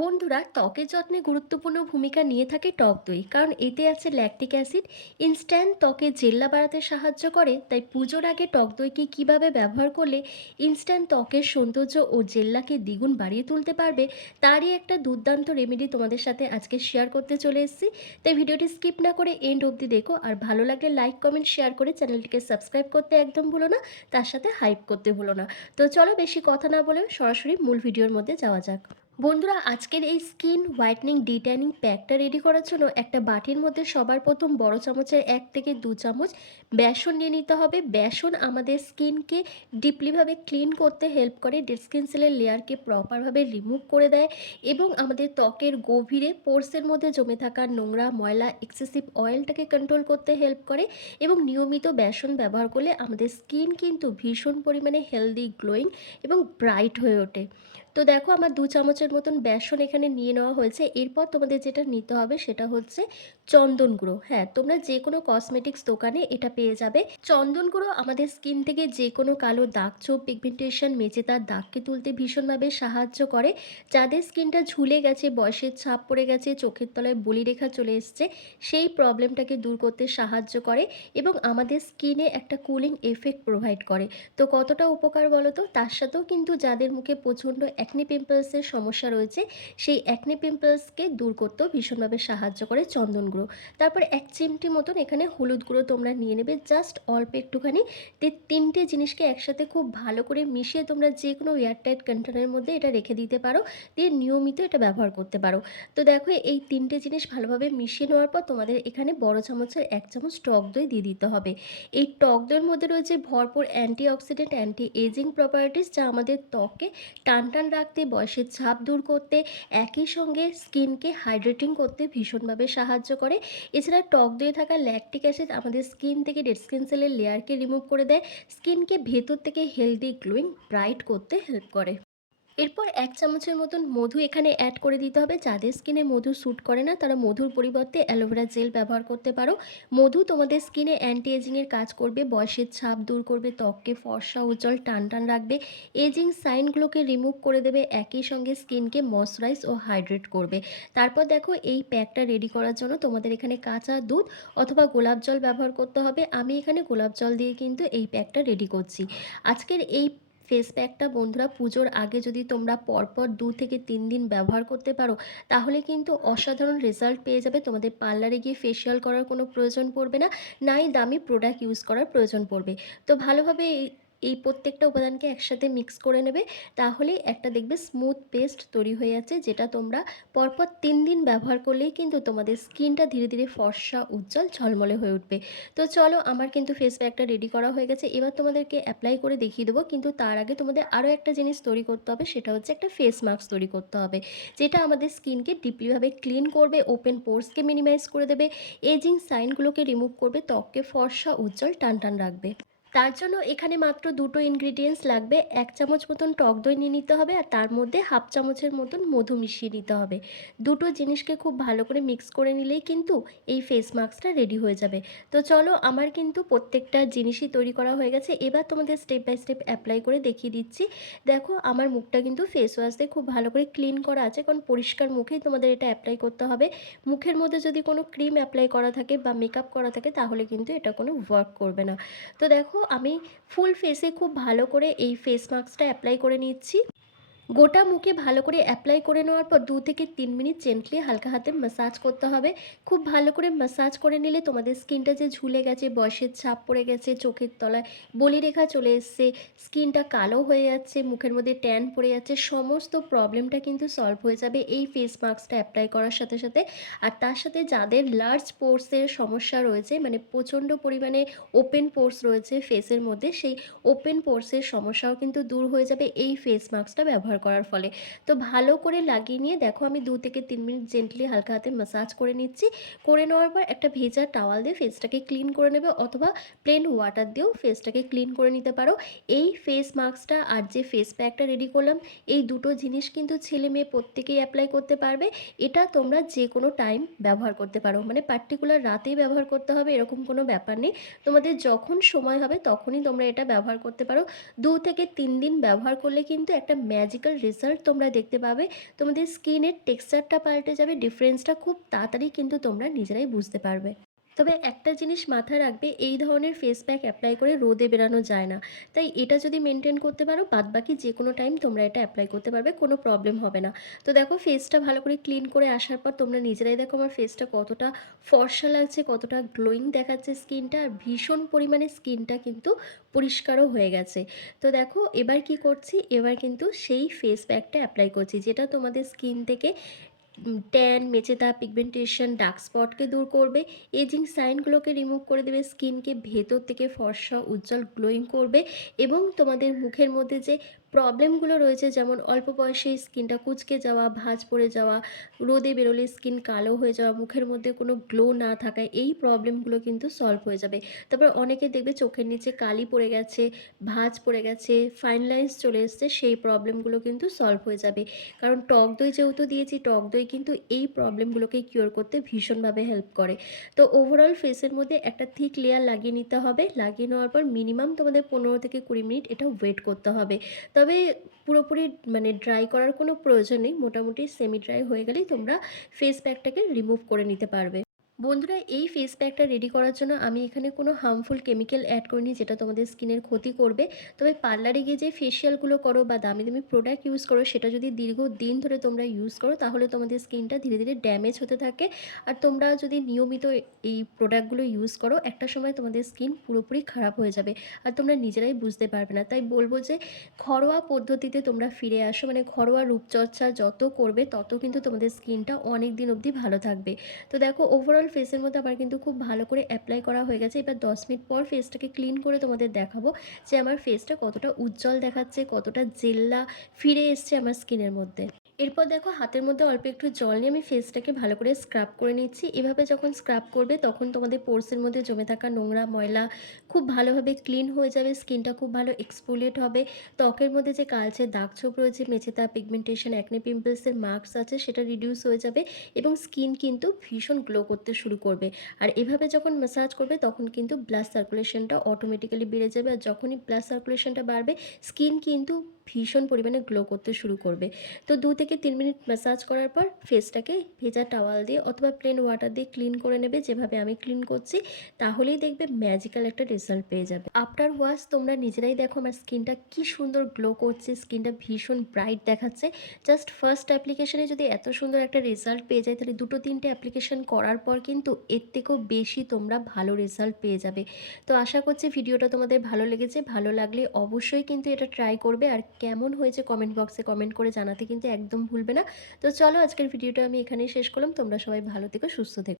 বন্ধুরা, ত্বকের যত্নে গুরুত্বপূর্ণ ভূমিকা নিয়ে থাকে টক দই, কারণ এতে আছে ল্যাকটিক অ্যাসিড ইনস্ট্যান্ট ত্বকে জেল্লা বাড়াতে সাহায্য করে, তাই পুজোর আগে টক দইকে কীভাবে ব্যবহার করলে ইনস্ট্যান্ট ত্বকের সৌন্দর্য ও জেল্লাকে দ্বিগুণ বাড়িয়ে তুলতে পারবে, তারই একটা দুর্দান্ত রেমেডি তোমাদের সাথে আজকে শেয়ার করতে চলে এসেছি। তাই ভিডিওটি স্কিপ না করে এন্ড অবধি দেখো, আর ভালো লাগলে লাইক কমেন্ট শেয়ার করে চ্যানেলটিকে সাবস্ক্রাইব করতে একদম ভুলো না, তার সাথে হাইপ করতে ভুলো না। তো চলো বেশি কথা না বলে সরাসরি মূল ভিডিওর মধ্যে যাওয়া যাক। বন্ধুরা, আজকের এই স্কিন হোয়াইটনিং ডিট্যানিং প্যাকটা রেডি করার জন্য একটা বাটির মধ্যে সবার প্রথম বড় চামচের এক থেকে দু চামচ বেসন নিয়ে নিতে হবে। বেসন আমাদের স্কিনকে ডিপলিভাবে ক্লিন করতে হেল্প করে স্কিন সেলের লেয়ারকে প্রপারভাবে রিমুভ করে দেয় এবং আমাদের ত্বকের গভীরে পোর্সের মধ্যে জমে থাকা নোংরা, ময়লা, এক্সেসিভ অয়েলটাকে কন্ট্রোল করতে হেল্প করে এবং নিয়মিত বেসন ব্যবহার করলে আমাদের স্কিন কিন্তু ভীষণ পরিমাণে হেলদি, গ্লোয়িং এবং ব্রাইট হয়ে ওঠে। তো দেখো আমার দু চামচের মতন বেসন এখানে নিয়ে নেওয়া হয়েছে। এরপর তোমাদের যেটা নিতে হবে সেটা হচ্ছে চন্দন গুঁড়ো। হ্যাঁ তোমরা যে কোনো কসমেটিক্স দোকানে এটা পেয়ে যাবে। চন্দন গুঁড়ো আমাদের স্কিন থেকে যে কোনো কালো দাগ চোপ পিগমেন্টেশন তার দাগকে তুলতে ভীষণভাবে সাহায্য করে। যাদের স্কিনটা ঝুলে গেছে, বয়সের ছাপ পড়ে গেছে, চোখের তলায় বলিরেখা চলে এসছে, সেই প্রবলেমটাকে দূর করতে সাহায্য করে এবং আমাদের স্কিনে একটা কুলিং এফেক্ট প্রোভাইড করে। তো কতটা উপকার বলো তো? তার সাথেও কিন্তু যাদের মুখে প্রচণ্ড অ্যাকনি পিম্পলসের সমস্যা রয়েছে, সেই অ্যাকনি পিম্পলসকে দূর করতেও ভীষণভাবে সাহায্য করে চন্দন গুঁড়ো। তারপর এক চিমটি মতন এখানে হলুদ গুঁড়ো তোমরা নিয়ে নেবে জাস্ট অল্প একটুখানি। তে তিনটে জিনিসকে একসাথে খুব ভালো করে মিশিয়ে তোমরা যে কোনো এয়ারটাইট কন্টেনারের মধ্যে এটা রেখে দিতে পারো, দিয়ে নিয়মিত এটা ব্যবহার করতে পারো। তো দেখো, এই তিনটে জিনিস ভালোভাবে মিশিয়ে নেওয়ার পর তোমাদের এখানে বড় চামচের এক চামচ টক দই দিয়ে দিতে হবে। এই টক দইয়ের মধ্যে রয়েছে ভরপুর antioxidant anti ageing properties যা আমাদের ত্বকে টান টান রাখতে, বয়সের ছাপ দূর করতে, একই সঙ্গে স্কিনকে হাইড্রেটিং করতে ভীষণভাবে সাহায্য করে। এছাড়া টক দিয়ে থাকা ল্যাকটিক অ্যাসিড আমাদের স্কিন থেকে ডেড স্কিন সেলের লেয়ারকে রিমুভ করে দেয়। স্কিনকে ভেতর থেকে হেলদি গ্লোয়িং ব্রাইট করতে হেল্প করে। এরপর এক চামচের মতন মধু এখানে অ্যাড করে দিতে হবে। যাদের স্কিনে মধু স্যুট করে না, তারা মধুর পরিবর্তে অ্যালোভেরা জেল ব্যবহার করতে পারো। মধু তোমাদের স্কিনে অ্যান্টি এজিংয়ের কাজ করবে, বয়সের ছাপ দূর করবে, ত্বককে ফর্সা, উজ্জ্বল টান টান রাখবে এজিং সাইনগুলোকে রিমুভ করে দেবে, একই সঙ্গে স্কিনকে ময়শ্চারাইজ ও হাইড্রেট করবে। তারপর দেখো, এই প্যাকটা রেডি করার জন্য তোমাদের এখানে কাঁচা দুধ অথবা গোলাপ জল ব্যবহার করতে হবে। আমি এখানে গোলাপ জল দিয়ে কিন্তু এই প্যাকটা রেডি করছি। আজকের এই ফেস প্যাকটা বন্ধুরা পুজোর আগে যদি তোমরা পরপর দু থেকে তিন দিন ব্যবহার করতে পারো, তাহলে কিন্তু অসাধারণ রেজাল্ট পেয়ে যাবে। তোমাদের পার্লারে গিয়ে ফেসিয়াল করার কোনো প্রয়োজন পড়বে না নাই দামি প্রোডাক্ট ইউজ করার প্রয়োজন পড়বে। তো ভালোভাবে এই প্রত্যেকটা উপাদানকে একসাথে মিক্স করে নেবে তাহলেই একটা দেখবে স্মুথ পেস্ট তৈরি হয়ে যাচ্ছে, যেটা তোমরা পরপর তিন দিন ব্যবহার করলেই কিন্তু তোমাদের স্কিনটা ধীরে ধীরে ফর্সা, উজ্জ্বল, ঝলমলে হয়ে উঠবে। তো চলো, আমার কিন্তু ফেস প্যাকটা রেডি করা হয়ে গেছে, এবার তোমাদেরকে অ্যাপ্লাই করে দেখিয়ে দেবো, কিন্তু তার আগে তোমাদের আরও একটা জিনিস তৈরি করতে হবে, সেটা হচ্ছে একটা ফেস মাস্ক তৈরি করতে হবে, যেটা আমাদের স্কিনকে ডিপলিভাবে ক্লিন করবে ওপেন পোর্সকে মিনিমাইজ করে দেবে এজিং সাইনগুলোকে রিমুভ করবে, ত্বককে ফর্সা, উজ্জ্বল টান টান রাখবে। তার জন্য এখানে মাত্র দুটো ইনগ্রিডিয়েন্টস লাগবে। এক চামচ মতন টক দই নিয়ে নিতে হবে আর তার মধ্যে হাফ চামচের মতন মধু মিশিয়ে নিতে হবে। দুটো জিনিসকে খুব ভালো করে মিক্স করে নিলেই কিন্তু এই ফেস মাস্কটা রেডি হয়ে যাবে। তো চলো, আমার কিন্তু প্রত্যেকটা জিনিসই তৈরি করা হয়ে গেছে। এবার তোমাদের স্টেপ বাই স্টেপ অ্যাপ্লাই করে দেখিয়ে দিচ্ছি। দেখো, আমার মুখটা কিন্তু ফেস ওয়াশ দিয়ে খুব ভালো করে ক্লিন করা আছে। কারণ পরিষ্কার মুখেই তোমাদের এটা অ্যাপ্লাই করতে হবে। মুখের মধ্যে যদি কোনো ক্রিম অ্যাপ্লাই করা থাকে বা মেকআপ করা থাকে, তাহলে কিন্তু এটা কোনো ওয়ার্ক করবে না। তো দেখো আমি ফুল ফেসে খুব ভালো করে এই ফেস মাস্কটা অ্যাপ্লাই করে নিচ্ছি। গোটা মুখে ভালো করে অ্যাপ্লাই করে নেওয়ার পর দু থেকে তিন মিনিট জেন্টলি হালকা হাতে ম্যাসাজ করতে হবে। খুব ভালো করে ম্যাসাজ করে নিলে তোমাদের স্কিনটা যে ঝুলে গেছে, বয়সের ছাপ পড়ে গেছে, চোখের তলায় বলিরেখা চলে এসছে স্কিনটা কালো হয়ে যাচ্ছে, মুখের মধ্যে ট্যান পড়ে যাচ্ছে, সমস্ত প্রবলেমটা কিন্তু সলভ হয়ে যাবে এই ফেস মাস্কটা অ্যাপ্লাই করার সাথে সাথে। আর তার সাথে যাদের লার্জ পোর্সের সমস্যা রয়েছে মানে প্রচণ্ড পরিমাণে ওপেন পোর্স রয়েছে ফেসের মধ্যে, সেই ওপেন পোর্সের সমস্যাও কিন্তু দূর হয়ে যাবে এই ফেস মাস্কটা ব্যবহার করার ফলে। তো ভালো করে লাগিয়ে নিয়ে দেখো আমি দু থেকে তিন মিনিট জেন্টলি হালকা হাতে ম্যাসাজ করে নিচ্ছি। করে নেওয়ার পর একটা ভেজা টাওয়াল দিয়ে ফেসটাকে ক্লিন করে নেবে অথবা প্লেন ওয়াটার দিয়েও ফেসটাকে ক্লিন করে নিতে পারো। এই ফেস মাস্কটা আর যে ফেস প্যাকটা রেডি করলাম, এই দুটো জিনিস কিন্তু ছেলে মেয়ে প্রত্যেকেই অ্যাপ্লাই করতে পারবে। এটা তোমরা যে কোনো টাইম ব্যবহার করতে পারো। মানে পার্টিকুলার রাতেই ব্যবহার করতে হবে, এরকম কোনো ব্যাপার নেই। তোমাদের যখন সময় হবে তখনই তোমরা এটা ব্যবহার করতে পারো। দু থেকে তিন দিন ব্যবহার করলে কিন্তু একটা ম্যাজিক ম্যাজিক্যাল রেজাল্ট তোমরা দেখতে পাবে। তোমাদের স্কিনের টেক্সচারটা পাল্টে যাবে ডিফারেন্সটা খুব তাড়াতাড়ি কিন্তু তোমরা নিজেরাই বুঝতে পারবে। তবে একটা জিনিস মাথায় রাখবে, এই ধরনের ফেস প্যাক অ্যাপ্লাই করে রোদে বেরানো যায় না। তাই এটা যদি মেনটেন করতে পারো, বাদবাকি যে কোনো টাইম তোমরা এটা অ্যাপ্লাই করতে পারবে, কোনো প্রবলেম হবে না। তো দেখো ফেসটা ভালো করে ক্লিন করে আসার পর তোমরা নিজেরাই দেখো আমার ফেসটা কতটা ফর্সা লাগছে, কতটা গ্লোয়িং দেখাচ্ছে স্কিনটা আর ভীষণ পরিমাণে স্কিনটা কিন্তু পরিষ্কারও হয়ে গেছে। তো দেখো এবার কি করছি, এবার কিন্তু সেই ফেস প্যাকটা অ্যাপ্লাই করছি, যেটা তোমাদের স্কিন থেকে ট্যান মেচেদা পিগমেন্টেশন ডার্ক স্পটকে দূর করবে। এজিং সাইনগুলোকে রিমুভ করে দেবে। স্কিনকে ভেতর থেকে ফর্সা, উজ্জ্বল গ্লোয়িং করবে। এবং তোমাদের মুখের মধ্যে যে প্রবলেমগুলো রয়েছে, যেমন অল্প বয়সেই স্কিনটা কুচকে যাওয়া, ভাঁজ পড়ে যাওয়া, রোদে বেরোলে স্কিন কালো হয়ে যাওয়া, মুখের মধ্যে কোনো গ্লো না থাকা, এই প্রবলেমগুলো কিন্তু সলভ হয়ে যাবে। তারপর অনেকে দেখবে চোখের নিচে কালি পড়ে গেছে, ভাঁজ পড়ে গেছে ফাইন লাইন্স চলে এসছে, সেই প্রবলেমগুলো কিন্তু সলভ হয়ে যাবে। কারণ টক দই যেহেতু দিয়েছি, টক দই কিন্তু এই প্রবলেমগুলোকে কিওর করতে ভীষণভাবে হেল্প করে। তো ওভারঅল ফেসের মধ্যে একটা থিক লেয়ার লাগিয়ে নিতে হবে। লাগিয়ে নেওয়ার পর মিনিমাম তোমাদের পনেরো থেকে কুড়ি মিনিট এটা ওয়েট করতে হবে। তবে পুরোপুরি মানে ড্রাই করার কোনো প্রয়োজন নেই। মোটামুটি সেমি ড্রাই হয়ে গেলেই তোমরা ফেস প্যাকটাকে রিমুভ করে নিতে পারবে। বন্ধুরা, এই ফেস প্যাকটা রেডি করার জন্য আমি এখানে কোনো হার্মফুল কেমিক্যাল অ্যাড করিনি যেটা তোমাদের স্কিনের ক্ষতি করবে। তবে পার্লারে গিয়ে যে ফেশিয়ালগুলো করো বা দামি দামি প্রোডাক্ট ইউজ করো, সেটা যদি দীর্ঘ দিন ধরে তোমরা ইউজ করো, তাহলে তোমাদের স্কিনটা ধীরে ধীরে ড্যামেজ হতে থাকে। আর তোমরা যদি নিয়মিত এই প্রোডাক্টগুলো ইউজ করো, একটা সময় তোমাদের স্কিন পুরোপুরি খারাপ হয়ে যাবে আর তোমরা নিজেরাই বুঝতে পারবে না। তাই বলব যে, ঘরোয়া পদ্ধতিতে তোমরা ফিরে আসো মানে ঘরোয়া রূপচর্চা যত করবে, তত কিন্তু তোমাদের স্কিনটা অনেক দিন অবধি ভালো থাকবে। তো দেখো ওভারঅল ফেসের মধ্যে আমার কিন্তু খুব ভালো করে অ্যাপ্লাই করা হয়ে গেছে। এবার দশ মিনিট পর ফেসটাকে ক্লিন করে তোমাদের দেখাবো যে আমার ফেসটা কতটা উজ্জ্বল দেখাচ্ছে, কতটা জেল্লা ফিরে এসছে আমার স্কিনের মধ্যে। এরপর দেখো হাতের মধ্যে অল্প একটু জল নিয়ে আমি ফেসটাকে ভালো করে স্ক্রাব করে নিচ্ছি। এভাবে যখন স্ক্রাব করবে তখন তোমাদের পোর্সের মধ্যে জমে থাকা নোংরা ময়লা খুব ভালোভাবে ক্লিন হয়ে যাবে স্কিনটা খুব ভালো এক্সফোলিয়েট হবে। ত্বকের মধ্যে যে কালচে দাগ ছোপ রয়েছে মেচেতা পিগমেন্টেশন অ্যাকনে পিম্পলসের মার্কস আছে, সেটা রিডিউস হয়ে যাবে এবং স্কিন কিন্তু ভীষণ গ্লো করতে শুরু করবে। আর এভাবে যখন ম্যাসাজ করবে তখন কিন্তু ব্লাড সার্কুলেশনটা অটোমেটিক্যালি বেড়ে যাবে। আর যখনই ব্লাড সার্কুলেশনটা বাড়বে স্কিন কিন্তু ভীষণ পরিমাণে গ্লো করতে শুরু করবে। তো দু থেকে তিন মিনিট ম্যাসাজ করার পর ফেসটাকে ভেজা টাওয়াল দিয়ে অথবা প্লেন ওয়াটার দিয়ে ক্লিন করে নেবে, যেভাবে আমি ক্লিন করছি, তাহলেই দেখবে ম্যাজিক্যাল একটা রেজাল্ট পেয়ে যাবে। আফটার ওয়াশ তোমরা নিজেরাই দেখো আমার স্কিনটা কি সুন্দর গ্লো করছে স্কিনটা ভীষণ ব্রাইট দেখাচ্ছে। জাস্ট ফার্স্ট অ্যাপ্লিকেশনে যদি এত সুন্দর একটা রেজাল্ট পেয়ে যায়, তাহলে দুটো তিনটে অ্যাপ্লিকেশন করার পর কিন্তু এর থেকেও বেশি তোমরা ভালো রেজাল্ট পেয়ে যাবে। তো আশা করছি ভিডিওটা তোমাদের ভালো লেগেছে। ভালো লাগলে অবশ্যই কিন্তু এটা ট্রাই করবে। আর কেমন হয়েছে কমেন্ট বক্সে কমেন্ট করে জানাতে কিন্তু একদম ভুলবে না। তো চলো আজকের ভিডিওটা আমি এখানেই শেষ করলাম। তোমরা সবাই ভালো থেকো, সুস্থ থেকো।